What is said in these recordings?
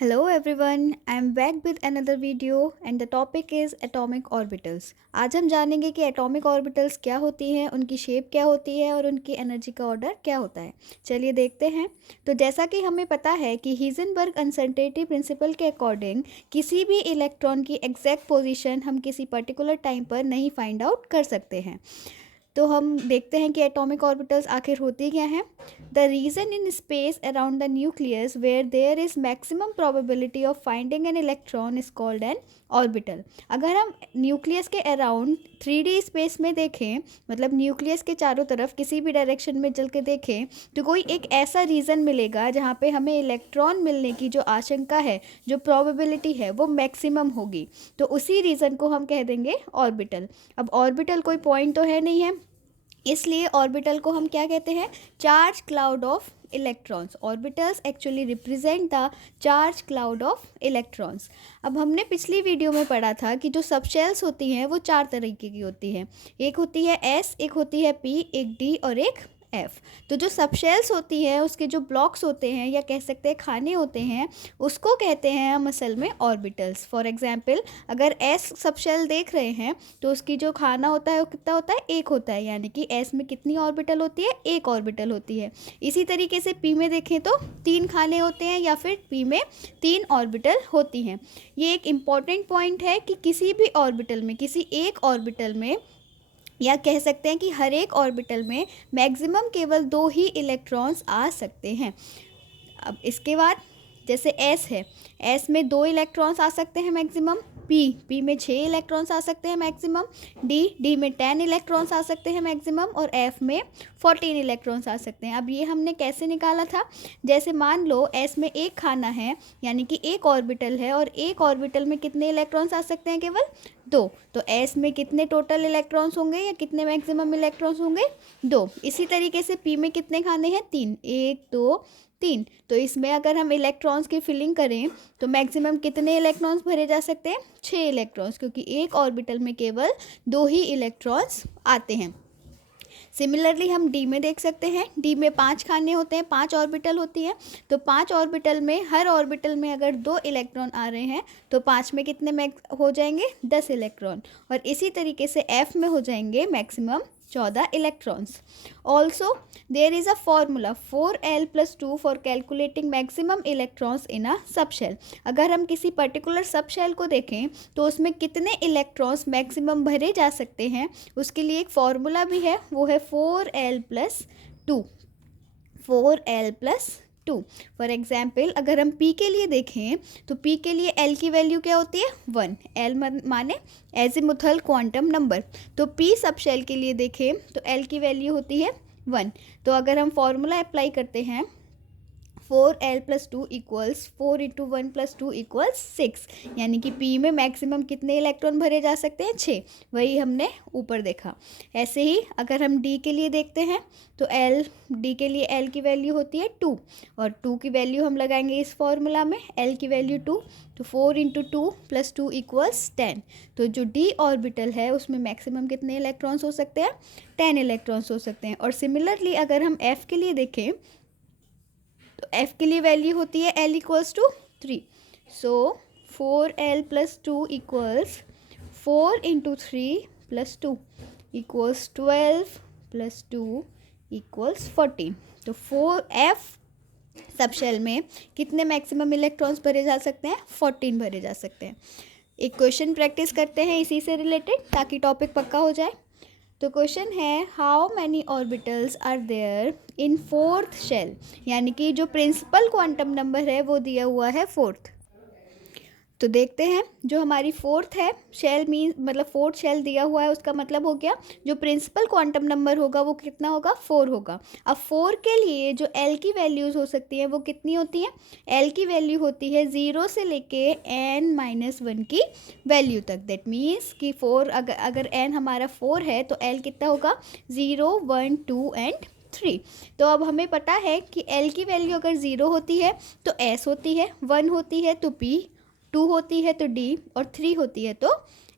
Hello everyone, I am back with another video and the topic is atomic orbitals. आज हम जानेंगे कि atomic orbitals क्या होती हैं, उनकी शेप क्या होती है और उनकी एनर्जी का ऑर्डर क्या होता है। चलिए देखते हैं। तो जैसा कि हमें पता है कि हीजनबर्ग अनसर्टेनिटी प्रिंसिपल के अकॉर्डिंग किसी भी इलेक्ट्रॉन की एग्जैक्ट पोजीशन हम किसी पर्टिकुलर टाइम पर नहीं फाइंड आउट कर सकते हैं। तो हम देखते हैं कि एटॉमिक ऑर्बिटल्स आखिर होती क्या हैं। The region in space around the nucleus where there is maximum probability of finding an electron is called an orbital. अगर हम न्यूक्लियस के अराउंड 3D स्पेस में देखें, मतलब न्यूक्लियस के चारों तरफ किसी भी डायरेक्शन में चल के देखें, तो कोई एक ऐसा रीजन मिलेगा जहाँ पे हमें इलेक्ट्रॉन मिलने की जो आशंका है, जो प्रोबेबिलिटी है, वो मैक्सिमम होगी। तो उसी रीजन को हम कह देंगे ऑर्बिटल। अब ऑर्बिटल कोई पॉइंट तो है नहीं है, इसलिए ऑर्बिटल को हम क्या कहते हैं? Charge cloud of electrons. Orbitals actually represent the charge cloud of electrons. अब हमने पिछली वीडियो में पढ़ा था कि जो सबशेल्स होती हैं वो चार तरीके की होती हैं। एक होती है एस, एक होती है पी, एक डी और एक एफ। तो जो सबशेल्स होती है उसके जो ब्लॉक्स होते हैं या कह सकते हैं खाने होते हैं, उसको कहते हैं हम असल में ऑर्बिटल्स। फॉर एग्जांपल, अगर एस सबशेल देख रहे हैं तो उसकी जो खाना होता है वो कितना होता है? एक होता है, यानी कि एस में कितनी ऑर्बिटल होती है? एक ऑर्बिटल होती है। इसी तरीके से पी में देखें तो तीन खाने होते हैं या फिर पी में तीन ऑर्बिटल होती हैं। ये एक इम्पॉर्टेंट पॉइंट है कि किसी भी ऑर्बिटल में, किसी एक ऑर्बिटल में, या कह सकते हैं कि हर एक ऑर्बिटल में मैक्सिमम केवल दो ही इलेक्ट्रॉन्स आ सकते हैं। अब इसके बाद जैसे एस है, एस में दो इलेक्ट्रॉन्स आ सकते हैं मैक्सिमम। पी में 6 इलेक्ट्रॉन्स आ सकते हैं मैक्सिमम। डी में 10 इलेक्ट्रॉन्स आ सकते हैं मैक्सिमम। और एफ में 14 इलेक्ट्रॉन्स आ सकते हैं। अब ये हमने कैसे निकाला था? जैसे मान लो एस में एक खाना है, यानी कि एक ऑर्बिटल है, और एक ऑर्बिटल में कितने इलेक्ट्रॉन्स आ सकते हैं? केवल दो। तो एस में कितने टोटल इलेक्ट्रॉन्स होंगे या कितने मैक्सिमम इलेक्ट्रॉन्स होंगे? दो। इसी तरीके से पी में कितने खाने हैं? तीन। एक, दो, तीन। तो इसमें अगर हम इलेक्ट्रॉन्स की फिलिंग करें तो मैक्सिमम कितने इलेक्ट्रॉन्स भरे जा सकते हैं? 6 इलेक्ट्रॉन्स, क्योंकि एक ऑर्बिटल में केवल दो ही इलेक्ट्रॉन्स आते हैं। सिमिलरली हम डी में देख सकते हैं। डी में 5 खाने होते हैं, 5 ऑर्बिटल होती हैं। तो 5 ऑर्बिटल में, हर ऑर्बिटल में अगर 2 इलेक्ट्रॉन आ रहे हैं तो 5 में कितने हो जाएंगे? 10 इलेक्ट्रॉन। और इसी तरीके से एफ में हो जाएंगे maximum 14 electrons. Also there is a formula 4l+2 for calculating maximum electrons in a subshell. अगर हम किसी पर्टिकुलर सबशेल को देखें तो उसमें कितने इलेक्ट्रॉन्स मैक्सिमम भरे जा सकते हैं, उसके लिए एक फॉर्मूला भी है, वो है 4l+2। 4l+2। फॉर एग्जाम्पल, अगर हम P के लिए देखें तो P के लिए L की वैल्यू क्या होती है? 1। L माने एजिमुथल क्वांटम नंबर। तो P सबशेल के लिए देखें तो L की वैल्यू होती है 1। तो अगर हम फॉर्मूला अप्लाई करते हैं 4l+2 इक्वल्स 4 × 1+2 इक्वल्स 6, यानी कि P में मैक्सिमम कितने इलेक्ट्रॉन भरे जा सकते हैं? 6। वही हमने ऊपर देखा। ऐसे ही अगर हम D के लिए देखते हैं तो D के लिए L की वैल्यू होती है 2, और 2 की वैल्यू हम लगाएंगे इस फॉर्मूला में, L की वैल्यू 2, तो 4 × 2+2 इक्वल्स 10। तो जो D ऑर्बिटल है उसमें मैक्सिमम कितने इलेक्ट्रॉन्स हो सकते हैं? 10 इलेक्ट्रॉन्स हो सकते हैं। और सिमिलरली अगर हम F के लिए देखें तो F के लिए वैल्यू होती है L = 3। सो 4l+2 इक्वल्स 4 × 3+2 इक्वल्स 12+2 इक्वल्स 14। तो 4F सबशेल में कितने मैक्सिमम इलेक्ट्रॉन्स भरे जा सकते हैं? 14 भरे जा सकते हैं। एक क्वेश्चन प्रैक्टिस करते हैं इसी से रिलेटेड, ताकि टॉपिक पक्का हो जाए। तो क्वेश्चन है, how many orbitals are there in fourth shell, यानी कि जो प्रिंसिपल क्वांटम नंबर है वो दिया हुआ है 4th। तो देखते हैं, जो हमारी 4th है शेल मीन, मतलब 4th शेल दिया हुआ है, उसका मतलब हो गया जो प्रिंसिपल क्वांटम नंबर होगा वो कितना होगा? 4 होगा। अब 4 के लिए जो L की वैल्यूज़ हो सकती हैं वो कितनी होती हैं? L की वैल्यू होती है 0 से लेके n-1 की वैल्यू तक। दैट मीन्स कि 4, अगर n हमारा 4 है तो L कितना होगा? 0, 1, 2 एंड 3। तो अब हमें पता है कि L की वैल्यू अगर 0 होती है तो S होती है, 1 होती है तो P, 2 होती है तो D, और 3 होती है तो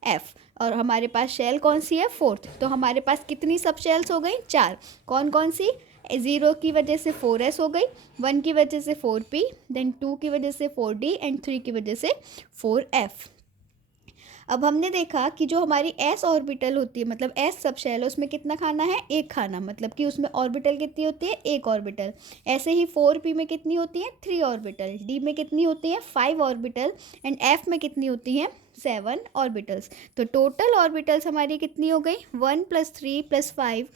F। और हमारे पास शेल कौन सी है? 4th। तो हमारे पास कितनी सब शेल्स हो गई? 4। कौन कौन सी? 0 की वजह से 4s हो गई, 1 की वजह से 4p, देन 2 की वजह से 4d एंड 3 की वजह से 4f। अब हमने देखा कि जो हमारी s ऑर्बिटल होती है, मतलब s सब शेल है, उसमें कितना खाना है, एक खाना, मतलब कि उसमें ऑर्बिटल कितनी होती है, एक ऑर्बिटल। ऐसे ही 4p में कितनी होती है, 3 ऑर्बिटल, d में कितनी होती है, 5 ऑर्बिटल एंड f में कितनी होती है, 7 ऑर्बिटल्स। तो टोटल ऑर्बिटल्स हमारी कितनी हो गई, 1 + 3 + 5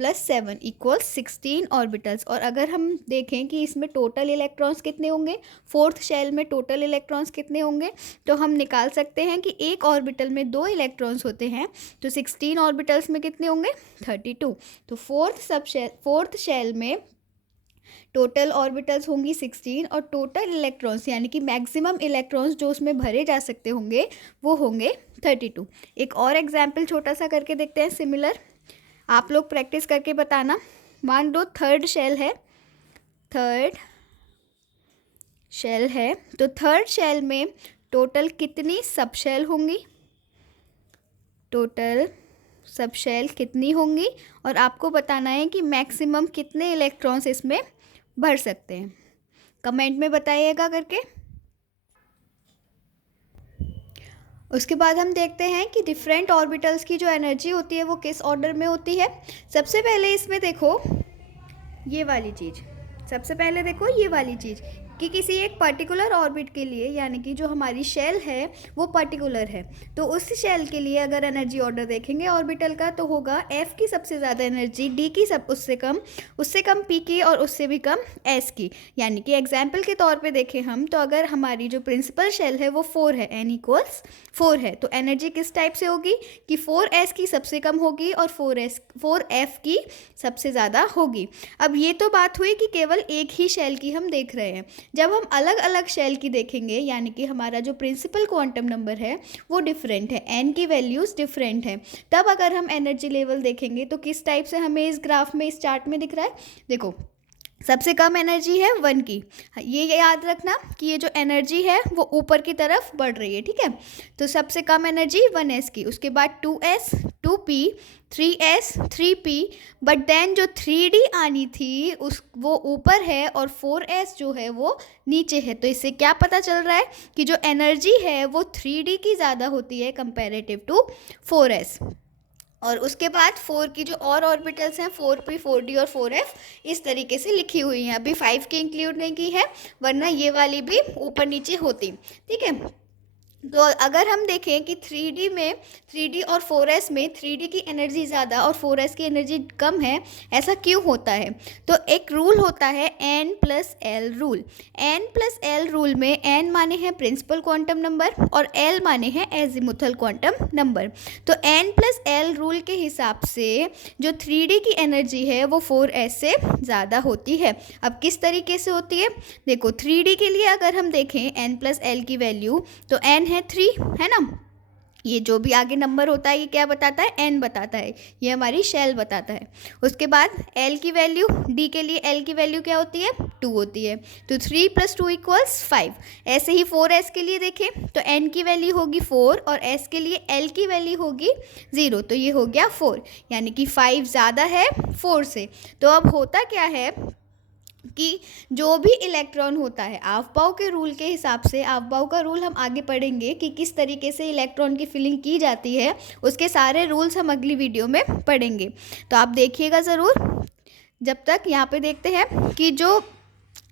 + 7 = 16 ऑर्बिटल्स। और अगर हम देखें कि इसमें टोटल इलेक्ट्रॉन्स कितने होंगे, फोर्थ शेल में टोटल इलेक्ट्रॉन्स कितने होंगे, तो हम निकाल सकते हैं कि एक ऑर्बिटल में 2 इलेक्ट्रॉन्स होते हैं, तो 16 ऑर्बिटल्स में कितने होंगे, 32। तो फोर्थ शेल में टोटल ऑर्बिटल्स होंगी 16 और टोटल इलेक्ट्रॉन्स यानी कि मैक्सिमम इलेक्ट्रॉन्स जो उसमें भरे जा सकते होंगे वो होंगे 32। एक और एग्जाम्पल छोटा सा करके देखते हैं सिमिलर, आप लोग प्रैक्टिस करके बताना। मान लो थर्ड शेल है, तो थर्ड शेल में टोटल कितनी सब शेल होंगी, टोटल सब शेल कितनी होंगी, और आपको बताना है कि मैक्सिमम कितने इलेक्ट्रॉन्स इसमें भर सकते हैं। कमेंट में बताइएगा करके। उसके बाद हम देखते हैं कि डिफरेंट ऑर्बिटल्स की जो एनर्जी होती है वो किस ऑर्डर में होती है। सबसे पहले इसमें देखो ये वाली चीज़, सबसे पहले देखो ये वाली चीज़ कि किसी एक पर्टिकुलर ऑर्बिट के लिए, यानी कि जो हमारी शेल है वो पर्टिकुलर है, तो उस शेल के लिए अगर एनर्जी ऑर्डर देखेंगे ऑर्बिटल का, तो होगा F की सबसे ज़्यादा एनर्जी, D की उससे कम P की, और उससे भी कम S की। यानी कि एग्जाम्पल के तौर पे देखें हम, तो अगर हमारी जो प्रिंसिपल शेल है वो 4 है, N = 4 है, तो एनर्जी किस टाइप से होगी कि 4S की सबसे कम होगी और 4F की सबसे ज़्यादा होगी। अब ये तो बात हुई कि केवल एक ही शेल की हम देख रहे हैं। जब हम अलग अलग शेल की देखेंगे, यानी कि हमारा जो प्रिंसिपल क्वांटम नंबर है वो डिफरेंट है, एन की वैल्यूज़ डिफरेंट है, तब अगर हम एनर्जी लेवल देखेंगे तो किस टाइप से हमें इस ग्राफ में, इस चार्ट में दिख रहा है। देखो सबसे कम एनर्जी है 1 की, ये याद रखना कि ये जो एनर्जी है वो ऊपर की तरफ बढ़ रही है, ठीक है। तो सबसे कम एनर्जी 1s की, उसके बाद 2s, 2p, 3s, 3p, but then जो 3d आनी थी वो ऊपर है और 4s जो है वो नीचे है। तो इससे क्या पता चल रहा है कि जो एनर्जी है वो 3d की ज़्यादा होती है कंपेरेटिव टू 4s। और उसके बाद 4 की जो और ऑर्बिटल्स हैं 4p, 4d और 4f इस तरीके से लिखी हुई हैं। अभी 5 की इंक्लूड नहीं की है, वरना ये वाली भी ऊपर नीचे होती, ठीक है। तो अगर हम देखें कि 3D और 4s में 3D की एनर्जी ज़्यादा और 4s की एनर्जी कम है, ऐसा क्यों होता है, तो एक रूल होता है n+l रूल। n+l रूल में n माने हैं प्रिंसिपल क्वांटम नंबर और l माने हैं एजीमुथल क्वांटम नंबर। तो n+l रूल के हिसाब से जो 3D की एनर्जी है वो 4s से ज़्यादा होती है। अब किस तरीके से होती है, देखो 3D के लिए अगर हम देखें n+l की वैल्यू, तो n है 3, है ना, ये जो भी आगे नंबर होता है ये क्या बताता है, n बताता है, ये हमारी शेल बताता है। उसके बाद l की वैल्यू, d के लिए l की वैल्यू क्या होती है, 2 होती है, तो 3 + 2 = 5। ऐसे ही 4s के लिए देखें तो n की वैल्यू होगी 4 और s के लिए l की वैल्यू होगी 0, तो ये हो गया 4, यानी कि 5 ज़्यादा है 4 से। तो अब होता क्या है कि जो भी इलेक्ट्रॉन होता है, आफबाउ के रूल के हिसाब से, आफबाउ का रूल हम आगे पढ़ेंगे कि किस तरीके से इलेक्ट्रॉन की फिलिंग की जाती है, उसके सारे रूल्स हम अगली वीडियो में पढ़ेंगे, तो आप देखिएगा ज़रूर। जब तक यहाँ पे देखते हैं कि जो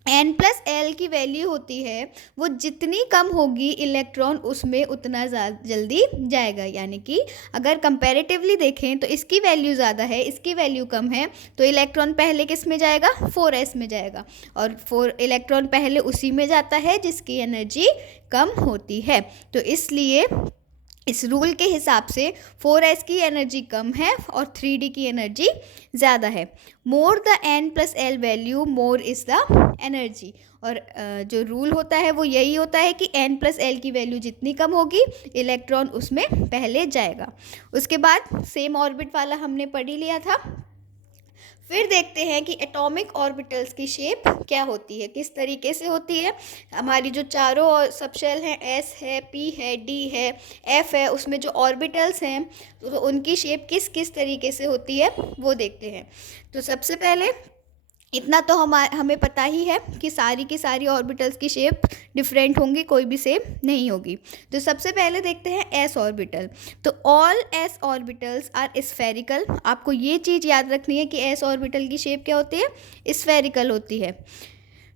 n+l की वैल्यू होती है वो जितनी कम होगी इलेक्ट्रॉन उसमें उतना जल्दी जाएगा। यानी कि अगर कंपैरेटिवली देखें तो इसकी वैल्यू ज़्यादा है, इसकी वैल्यू कम है, तो इलेक्ट्रॉन पहले किस में जाएगा, 4s में जाएगा, और 4 इलेक्ट्रॉन पहले उसी में जाता है जिसकी एनर्जी कम होती है। तो इसलिए इस रूल के हिसाब से 4s की एनर्जी कम है और 3d की एनर्जी ज़्यादा है। More the n+l value more is the energy. और जो रूल होता है वो यही होता है कि n+l की वैल्यू जितनी कम होगी इलेक्ट्रॉन उसमें पहले जाएगा। उसके बाद सेम ऑर्बिट वाला हमने पढ़ ही लिया था। फिर देखते हैं कि एटॉमिक ऑर्बिटल्स की शेप क्या होती है, किस तरीके से होती है। हमारी जो चारों सब शेल हैं, S है, P है, D है, F है, उसमें जो ऑर्बिटल्स हैं तो उनकी शेप किस किस तरीके से होती है वो देखते हैं। तो सबसे पहले इतना तो हमें पता ही है कि सारी की सारी ऑर्बिटल्स की शेप डिफरेंट होंगी, कोई भी सेम नहीं होगी। तो सबसे पहले देखते हैं एस ऑर्बिटल। तो all s orbitals are spherical. आपको ये चीज़ याद रखनी है कि एस ऑर्बिटल की शेप क्या होती है, स्फेरिकल होती है।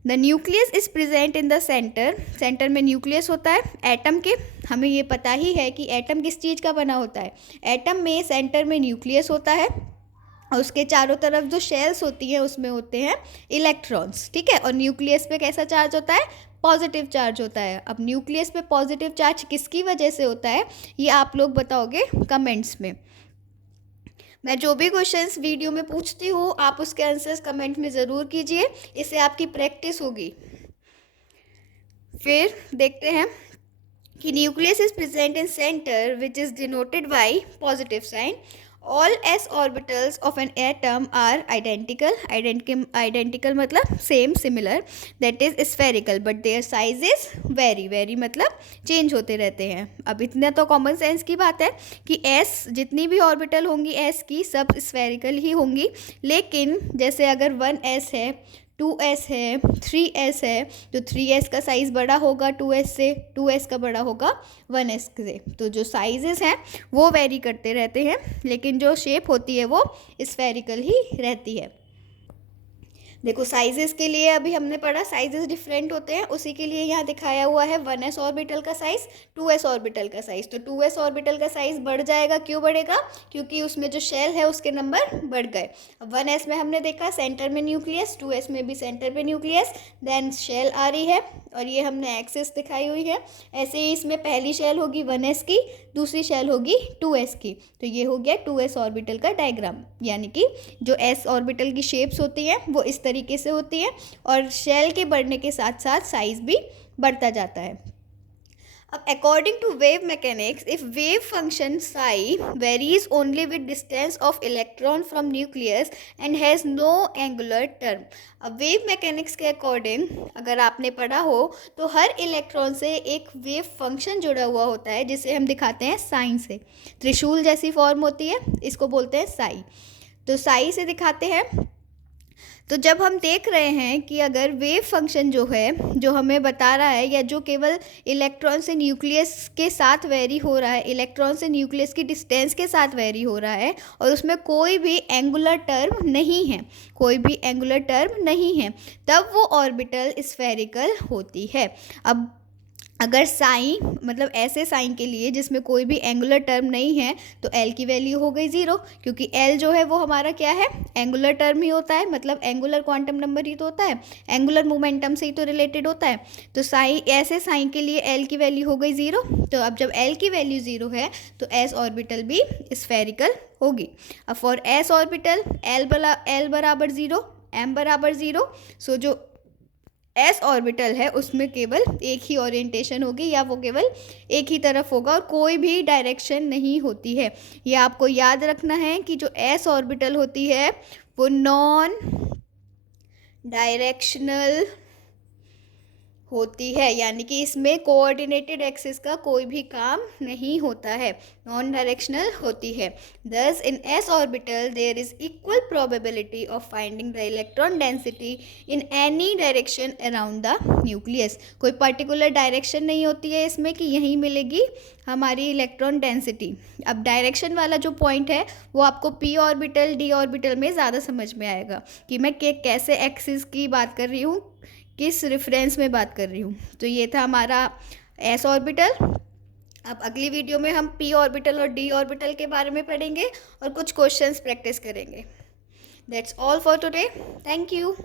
The nucleus is present in the centre. Centre में न्यूक्लियस होता है एटम के। हमें ये पता ही है कि एटम किस चीज़ का बना होता है। एटम में सेंटर में न्यूक्लियस होता है और उसके चारों तरफ जो शेल्स होती हैं उसमें होते हैं इलेक्ट्रॉन्स, ठीक है। और न्यूक्लियस पे कैसा चार्ज होता है, पॉजिटिव चार्ज होता है। अब न्यूक्लियस पे पॉजिटिव चार्ज किसकी वजह से होता है, ये आप लोग बताओगे कमेंट्स में। मैं जो भी क्वेश्चंस वीडियो में पूछती हूँ आप उसके आंसर्स कमेंट में ज़रूर कीजिए, इससे आपकी प्रैक्टिस होगी। फिर देखते हैं कि nucleus is present in centre which is denoted by positive sign. All s orbitals of an atom are identical मतलब same, similar, that is spherical but their sizes very मतलब चेंज होते रहते हैं। अब इतना तो कॉमन सेंस की बात है कि एस जितनी भी ऑर्बिटल होंगी एस की सब स्फेरिकल ही होंगी, लेकिन जैसे अगर 1s है, 2s है, 3s है, तो 3s का साइज़ बड़ा होगा 2s से, 2s का बड़ा होगा 1s से। तो जो साइजेस हैं वो वेरी करते रहते हैं, लेकिन जो शेप होती है वो स्फेरिकल ही रहती है। देखो साइजेस के लिए अभी हमने पढ़ा साइजेस डिफरेंट होते हैं, उसी के लिए यहाँ दिखाया हुआ है 1s ऑर्बिटल का साइज, 2s ऑर्बिटल का साइज। तो 2s ऑर्बिटल का साइज बढ़ जाएगा, क्यों बढ़ेगा, क्योंकि उसमें जो शेल है उसके नंबर बढ़ गए। अब 1s में हमने देखा सेंटर में न्यूक्लियस, 2s में भी सेंटर में न्यूक्लियस, देन शेल आ रही है और ये हमने एक्सिस दिखाई हुई है। ऐसे ही इसमें पहली शेल होगी 1s की, दूसरी शेल होगी 2s की। तो ये हो गया 2s ऑर्बिटल का डायग्राम, यानी कि जो s ऑर्बिटल की शेप्स होती हैं वो इस तरीके से होती है और शेल के बढ़ने के साथ साथ साइज भी बढ़ता जाता है। अब according to wave mechanics, if wave function psi varies only with distance of electron from nucleus and has no angular term. अब वेव मैकेनिक्स के अकॉर्डिंग अगर आपने पढ़ा हो तो हर इलेक्ट्रॉन से एक वेव फंक्शन जुड़ा हुआ होता है जिसे हम दिखाते हैं साइन से। त्रिशूल जैसी फॉर्म होती है, इसको बोलते हैं साई। तो साई से दिखाते हैं। तो जब हम देख रहे हैं कि अगर वेव फंक्शन जो है, जो हमें बता रहा है या जो केवल इलेक्ट्रॉन से न्यूक्लियस के साथ वेरी हो रहा है, इलेक्ट्रॉन से न्यूक्लियस की डिस्टेंस के साथ वेरी हो रहा है और उसमें कोई भी एंगुलर टर्म नहीं है, कोई भी एंगुलर टर्म नहीं है, तब वो ऑर्बिटल स्फेरिकल होती है। अब अगर साइन मतलब ऐसे साइन के लिए जिसमें कोई भी एंगुलर टर्म नहीं है तो एल की वैल्यू हो गई 0, क्योंकि एल जो है वो हमारा क्या है, एंगुलर टर्म ही होता है, मतलब एंगुलर क्वांटम नंबर ही तो होता है, एंगुलर मोमेंटम से ही तो रिलेटेड होता है। तो साइन ऐसे साइन के लिए एल की वैल्यू हो गई 0। तो अब जब एल की वैल्यू 0 है तो एस ऑर्बिटल भी स्फेरिकल होगी। अब फॉर एस ऑर्बिटल एल बराबर 0, एम बराबर 0, सो जो एस ऑर्बिटल है उसमें केवल एक ही ओरिएंटेशन होगी या वो केवल एक ही तरफ होगा और कोई भी डायरेक्शन नहीं होती है। ये आपको याद रखना है कि जो एस ऑर्बिटल होती है वो नॉन डायरेक्शनल होती है, यानी कि इसमें कोऑर्डिनेटेड एक्सिस का कोई भी काम नहीं होता है, नॉन डायरेक्शनल होती है। Thus in s orbital there is equal probability of finding the electron density in any direction around the nucleus. कोई पर्टिकुलर डायरेक्शन नहीं होती है इसमें कि यहीं मिलेगी हमारी इलेक्ट्रॉन डेंसिटी। अब डायरेक्शन वाला जो पॉइंट है वो आपको पी ऑर्बिटल डी ऑर्बिटल में ज़्यादा समझ में आएगा कि मैं कैसे एक्सिस की बात कर रही हूँ, किस रेफरेंस में बात कर रही हूँ। तो ये था हमारा एस ऑर्बिटल। अब अगली वीडियो में हम पी ऑर्बिटल और डी ऑर्बिटल के बारे में पढ़ेंगे और कुछ क्वेश्चंस प्रैक्टिस करेंगे। That's all for today, thank you.